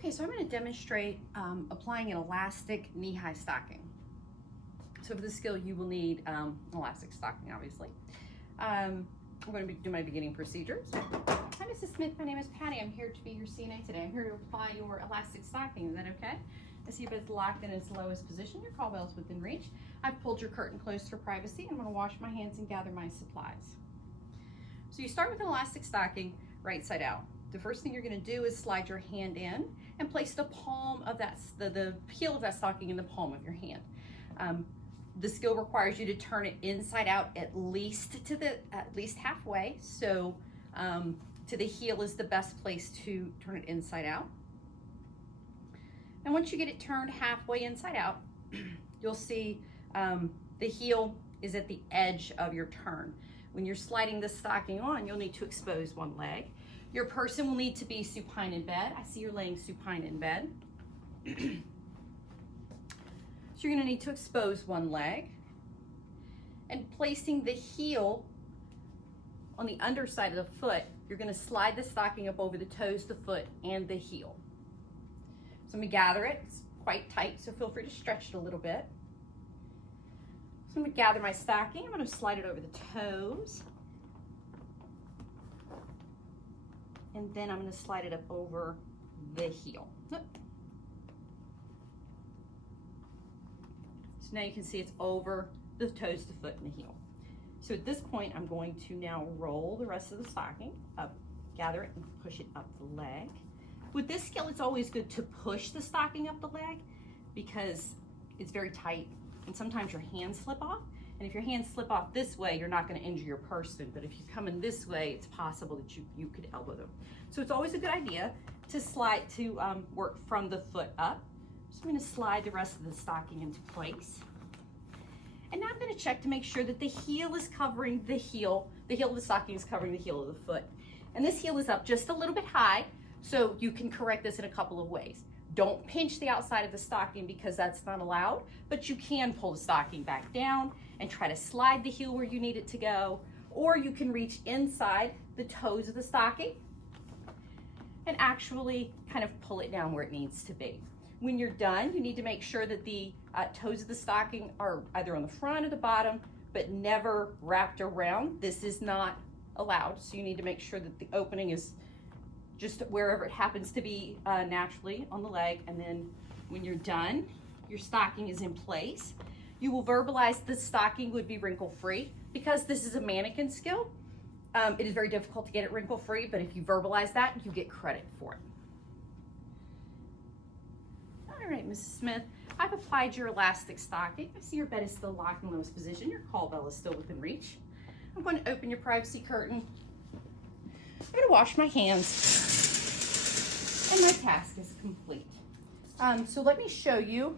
Okay, so I'm going to demonstrate applying an elastic knee-high stocking. So for this skill, you will need an elastic stocking, obviously. We're going to do my beginning procedures. Hi, Mrs. Smith. My name is Patty. I'm here to be your CNA today. I'm here to apply your elastic stocking. Is that okay? I see you both locked in its lowest position. Your call bell is within reach. I've pulled your curtain closed for privacy. I'm going to wash my hands and gather my supplies. So you start with an elastic stocking right side out. The first thing you're going to do is slide your hand in and place the palm of that, the heel of that stocking in the palm of your hand. The skill requires you to turn it inside out at least halfway. So to the heel is the best place to turn it inside out. And once you get it turned halfway inside out, you'll see the heel is at the edge of your turn. When you're sliding the stocking on, you'll need to expose one leg. Your person will need to be supine in bed. I see you're laying supine in bed. So you're going to need to expose one leg. And placing the heel on the underside of the foot, you're going to slide the stocking up over the toes, the foot, and the heel. So I'm going to gather it. It's quite tight, so feel free to stretch it a little bit. So I'm going to gather my stocking. I'm going to slide it over the toes. And then I'm going to slide it up over the heel. So now you can see it's over the toes, the foot, and the heel. So at this point, I'm going to now roll the rest of the stocking up, gather it, and push it up the leg. With this skill, it's always good to push the stocking up the leg because it's very tight, and sometimes your hands slip off. And if your hands slip off this way, you're not going to injure your person. But if you come in this way, it's possible that you could elbow them. So it's always a good idea to slide to work from the foot up. So I'm going to slide the rest of the stocking into place. And now I'm going to check to make sure that the heel is covering the heel of the stocking is covering the heel of the foot. And this heel is up just a little bit high, so you can correct this in a couple of ways. Don't pinch the outside of the stocking because that's not allowed, but you can pull the stocking back down and try to slide the heel where you need it to go, or you can reach inside the toes of the stocking and actually kind of pull it down where it needs to be. When you're done, you need to make sure that the toes of the stocking are either on the front or the bottom, but never wrapped around. This is not allowed, so you need to make sure that the opening is just wherever it happens to be naturally on the leg. And then when you're done, your stocking is in place. You will verbalize the stocking would be wrinkle-free. Because this is a mannequin skill, it is very difficult to get it wrinkle-free, but if you verbalize that, you get credit for it. All right, Mrs. Smith, I've applied your elastic stocking. I see your bed is still locked in lowest position. Your call bell is still within reach. I'm going to open your privacy curtain. I'm going to wash my hands. And my task is complete. So let me show you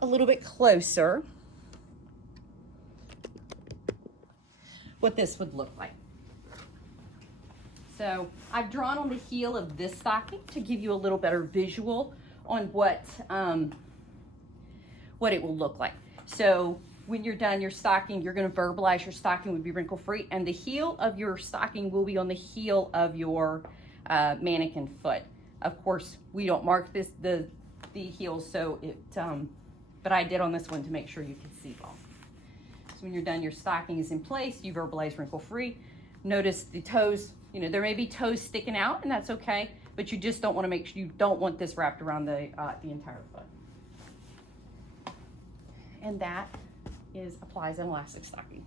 a little bit closer what this would look like. So I've drawn on the heel of this stocking to give you a little better visual on what it will look like. So when you're done your stocking, you're going to verbalize your stocking would be wrinkle-free, and the heel of your stocking will be on the heel of your mannequin foot. Of course, we don't mark the heels, so but I did on this one to make sure you could see well. So when you're done, your stocking is in place. You verbalize wrinkle-free. Notice the toes. You know, there may be toes sticking out, and that's okay. But you just don't want to make sure you don't want this wrapped around the entire foot. And that applies an elastic stocking.